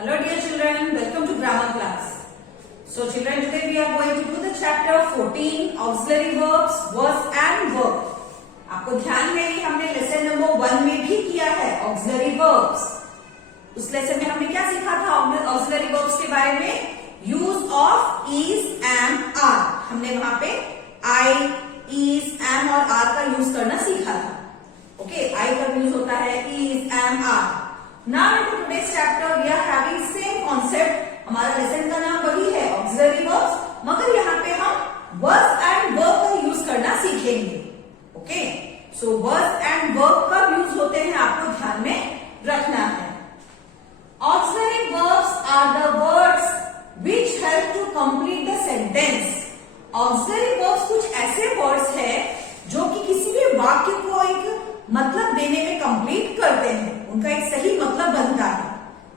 Hello dear children, welcome to grammar class. So children, today we are going to do the chapter 14 auxiliary verbs, was and were. आपको ध्यान है कि हमने lesson number 1 में भी किया है auxiliary verbs. उस लेसन में हमने क्या सीखा था auxiliary verbs के बारे में? Use of is, am, are. हमने वहां पे I, is, am और are का यूज करना सीखा था. ओके, I का यूज होता है is, am, are. Now into today's chapter we are having same concept. हमारा लेसन का नाम वही है auxiliary verbs, मगर यहाँ पे हम was and were का यूज करना सीखेंगे. Okay, so was and were कब यूज होते हैं आपको ध्यान में रखना है. Auxiliary verbs are the words which help to complete the sentence. Auxiliary verbs कुछ ऐसे words है जो कि किसी भी वाक्य को एक मतलब देने में कंप्लीट करते हैं, उनका एक सही मतलब बनता है,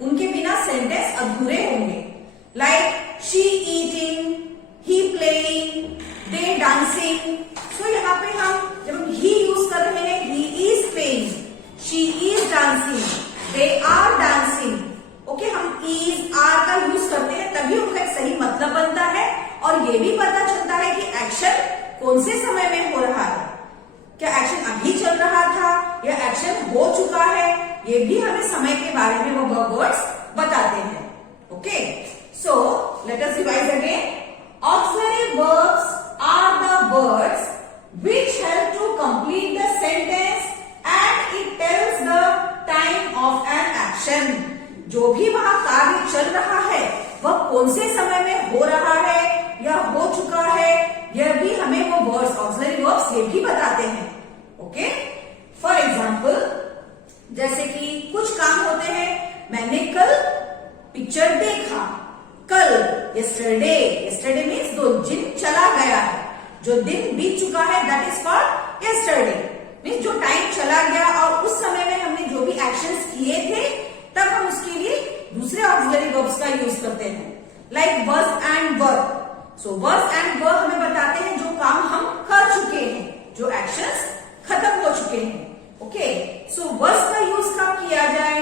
उनके बिना सेंटेंस अधूरे होंगे. Like she eating, he playing, they dancing. So यहाँ पे हम जब ही यूज कर रहे हैं, he is playing, she is dancing, they are dancing. Okay, हम इज आर का यूज करते हैं तभी उनका एक सही मतलब बनता है और ये भी पता चलता है कि एक्शन कौन से समय में हो रहा है. क्या एक्शन अभी चल रहा था या एक्शन हो चुका है, ये भी हमें समय के बारे में वो वर्ड्स बताते हैं. Okay, so let us revise again. Auxiliary verbs are the words which help to complete the sentence and it tells the time of an action. जो भी वहां कार्य चल रहा है वह कौन से समय में हो रहा है या हो चुका है, यह भी हमें वो वर्ड्स ऑक्सिलरी वर्ब्स ये भी बताते हैं. ओके, फॉर एग्जाम्पल जैसे कि कुछ काम होते हैं. मैंने कल पिक्चर देखा. कल यस्टरडे, यस्टरडे मीन्स दो दिन चला गया है, जो दिन बीत चुका है that is called yesterday. Means जो टाइम चला गया और उस समय में हमने जो भी एक्शंस किए थे तब हम उसके लिए दूसरे ऑक्सिलरी वर्ब्स का यूज करते हैं. Like was and were. So was and were हमें बताते हैं जो काम हम कर चुके हैं, जो एक्शंस खत्म हो चुके हैं. ओके, सो was का यूज कब किया जाए?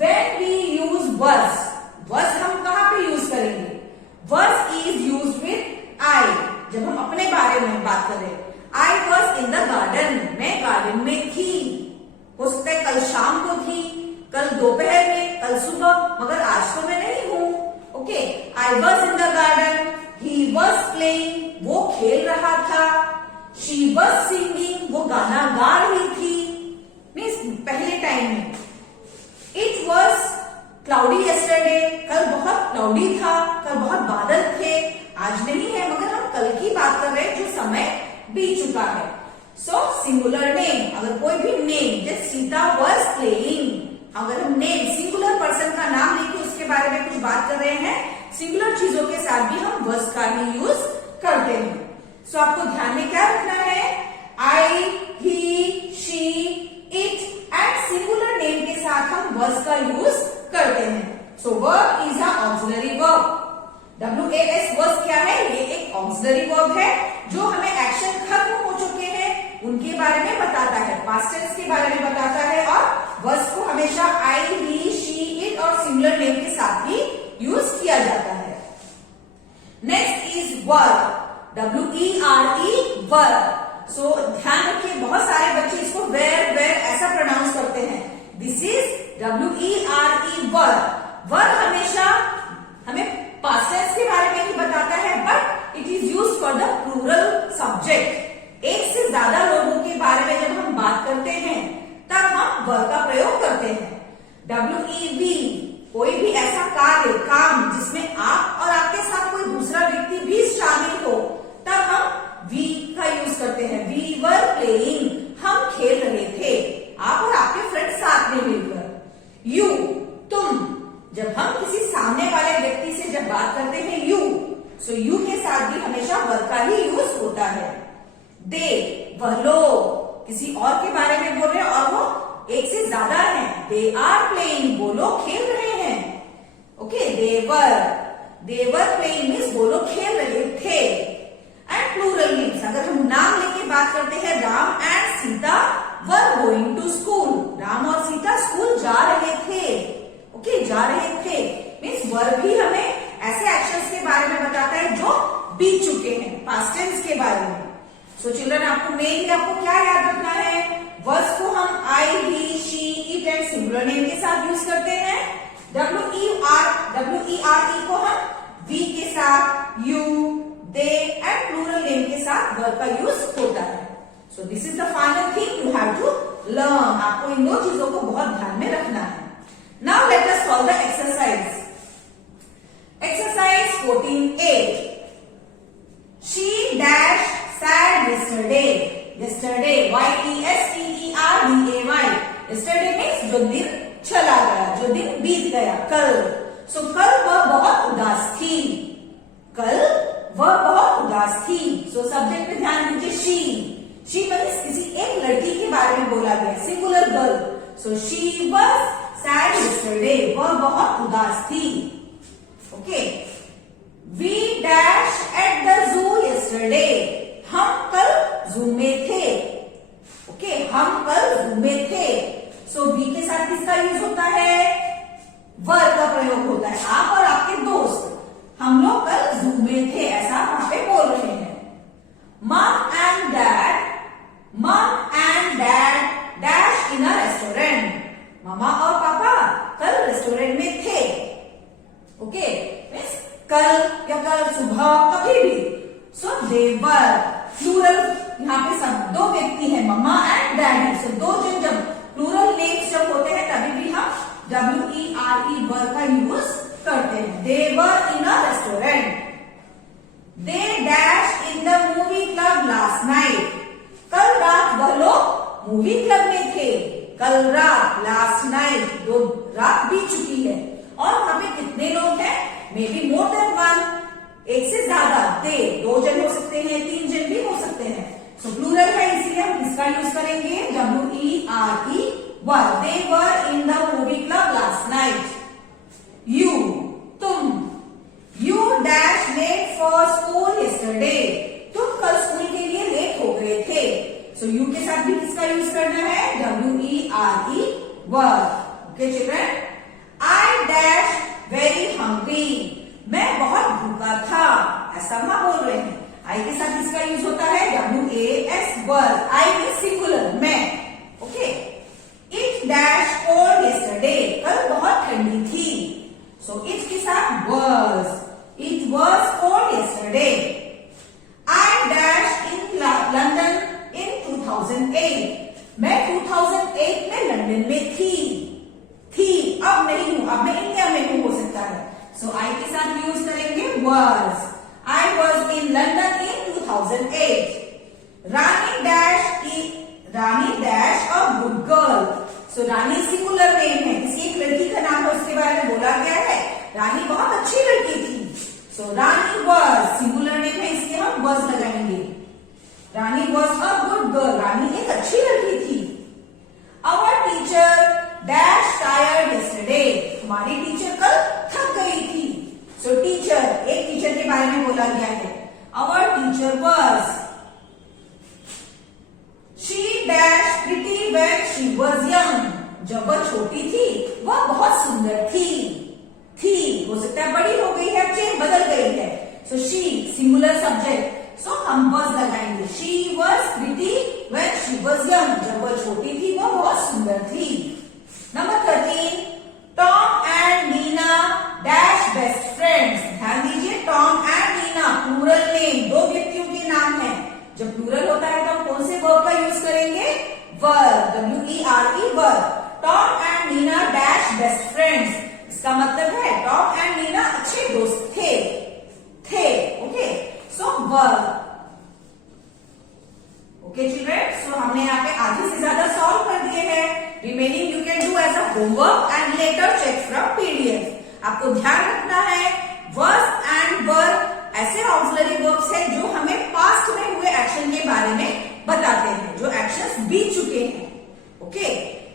When we use was. was हम कहाँ पे यूज करेंगे? was is used with I. जब हम अपने बारे में बात करें, I was in the garden. मैं गार्डन में थी. हो सकता है कल शाम को थी, कल दोपहर में, कल सुबह, मगर आज तो मैं नहीं हूं. Okay, I was in the garden. He was playing. वो खेल रहा था. She was singing. वो गाना गा रही थी. मीन्स पहले टाइम में. It was cloudy yesterday. कल बहुत क्लाउडी था, कल बहुत बादल थे. आज नहीं है, मगर हम कल की बात कर रहे हैं जो समय बीत चुका है. सो सिंगुलर नेम, अगर कोई भी नेम जैसे सीता वॉज प्लेइंग, अगर हम नेम सिंगुलर पर्सन का नाम लेके उसके बारे में कुछ बात कर रहे हैं, सिंगुलर चीजों के साथ भी हम was का ही यूज करते हैं. सो आपको ध्यान में क्या रखना है? I, he, she, it and singular name के साथ हम was का यूज करते हैं. सो verb is a auxiliary verb. WAS was क्या है? ये एक ऑक्सिलरी वर्ब है जो हमें एक्शन खत्म हो चुके हैं उनके बारे में बताता है, पास्ट टेंस के बारे में बताता है और was को हमेशा I, he, she, it और सिंगुलर नेम के साथ ही यूज किया जाता है. Next is were. WERE were. सो ध्यान रखिए, बहुत सारे बच्चे इसको where ऐसा प्रोनाउंस करते हैं. This is WERE were. were हमेशा हमें पास्ट टेंस के बारे में ही बताता है, but it is used for the plural subject. एक से ज्यादा लोगों के बारे में जब हम बात करते हैं तब हम were का प्रयोग करते हैं. WEV कोई भी ऐसा कार्य, काम जिसमें आप और आपके साथ कोई दूसरा व्यक्ति भी शामिल हो, तब हम वी का यूज करते हैं. वी वर प्लेइंग, हम खेल रहे थे, आप और आपके फ्रेंड साथ में मिलकर. यू, तुम, जब हम किसी सामने वाले व्यक्ति से जब बात करते हैं यू, सो यू के साथ भी हमेशा वर का ही यूज होता है. दे, वह लोग किसी और के बारे में बोल रहे हैं और वो एक से ज्यादा है. दे आर प्लेइंग, वो लोग खेल रहे हैं. ओके, देवर प्लेइंग मीन्स वो लोग खेल रहे थे. एंड प्लूरल मीन्स अगर हम नाम लेके बात करते हैं, Ram and Sita were going to school. Ram और सीता स्कूल जा रहे थे. ओके, जा रहे थे. वर्ब भी हमें ऐसे एक्शंस के बारे में बताता है जो बीत चुके हैं, पास्ट टेंस के बारे में। सो चिल्ड्रन, आपको मेनली आपको क्या याद रखना है? वर्ब्स को हम I, he, she, it and singular name के साथ यूज करते हैं। WERE को हम वी के साथ, you, they and plural name के साथ वर्ब का यूज होता है। So this is the final thing you have to learn. आपको इन दो चीजों को बहुत ध्यान में रखना है। Now let us solve the exercise. Exercise 14(8). She dash sad yesterday. Yesterday, YESTERDAY. Yesterday means जो दिन चला गया, जो दिन बीत गया, कल। So कल वह बहुत उदास थी। कल वह बहुत उदास थी। So सब्जेक्ट पे ध्यान दीजिए, she. She means किसी एक लड़की के बारे में बोला गया, singular girl. So she was sad yesterday. वह बहुत उदास थी। Okay. We dash at the zoo yesterday. हम कल जू में थे। Okay, हम कल जू में थे। So we के साथ किसका यूज होता है? वर्ब का प्रयोग होता है। आप और आपके दोस्त हम लोग कल जू में थे, ऐसा वहां पे बोल रहे हैं। Mom and dad dash in a restaurant. मामा और पापा कल रेस्टोरेंट में थे। ओके, कल या कल सुबह, कभी भी। सो देवर, प्लूरल, यहाँ पे सब दो व्यक्ति है, मम्मा एंड डैडी। सो दो जन जब प्लूरल नेम्स जब होते हैं तभी भी हम WERE वर्ब का यूज करते हैं। They were in a restaurant. They dash in the movie club last night. कल रात वह लोग मूवी क्लब में थे। कल रात, लास्ट नाइट, दो रात बीत चुकी है। और वहां पे कितने लोग हैं? May be more than one, एक से ज्यादा। दे, दो जन हो सकते हैं, तीन जन भी हो सकते हैं। सो प्लूरल है, इसलिए हम किसका यूज करेंगे? WERE verb. They were in the movie club last night. You, तुम। You dash late for school yesterday. तुम कल स्कूल के लिए लेट हो गए थे। सो यू के साथ भी किसका यूज करना है? WERE verb. Okay children, I dash very hungry. मैं बहुत भूखा था, ऐसा हम बोल रहे हैं। I के साथ किसका यूज होता है? WAS verb. I means singular, मैं। Okay. It dash cold yesterday. कल बहुत ठंडी थी। So it के साथ was. It was cold yesterday. I dash in London in 2008. मैं 2008 में लंदन में थी। अब नहीं हूं, अब मैं इंडिया में हूं, हो सकता है। सो आई के साथ यूज करेंगे was. I was in London in 2008. Rani dash a good girl. So Rani singular name है, किसी एक लड़की का नाम है, उसके बारे में बोला गया है। रानी बहुत अच्छी लड़की थी। सो रानी was, सिंगुलर नेम है, इसलिए हम was लगाएंगे। रानी was a good girl. रानी एक अच्छी लड़की थी। Our teacher dash tired yesterday. हमारी टीचर कल थक गई थी। सो टीचर, एक टीचर के बारे में बोला गया है। Our teacher was. She dash pretty when she was young. जब वह छोटी थी वह बहुत सुंदर थी। हो सकता है बड़ी हो गई है, चेंज बदल गई है। सो she, सिंगुलर सब्जेक्ट, सो हम was लगाएंगे। She was pretty when she was young. जब वह छोटी थी वह बहुत सुंदर थी। Number 13, Tom and Nina dash best friends. ध्यान दीजिए, Tom and Nina plural name, दो व्यक्तियों के नाम है। जब प्लूरल होता है तो हम कौन से वर्ब का यूज करेंगे? Verb, WERE verb. Tom and Nina dash best friends. इसका मतलब है टॉम एंड नीना अच्छे दोस्त थे। Okay, so verb. Okay children, so हमने यहाँ पे आधे से ज्यादा सॉल्व कर दिए हैं। Remaining you can do as a homework and later check from PDF। आपको ध्यान रखना है, was एंड वर्ब ऐसे ऑक्सिलरी वर्ब्स हैं जो हमें पास्ट में हुए एक्शन के बारे में बताते हैं, जो एक्शंस बीत चुके हैं। ओके,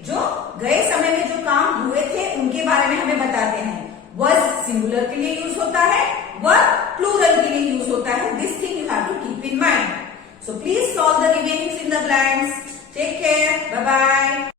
जो गए समय में जो काम हुए थे उनके बारे में हमें बताते हैं। was सिंगुलर के लिए यूज होता है, verb प्लूरल के लिए यूज होता है। This thing you have to keep in mind. So please solve the remaining in the blanks. Take care. Bye bye.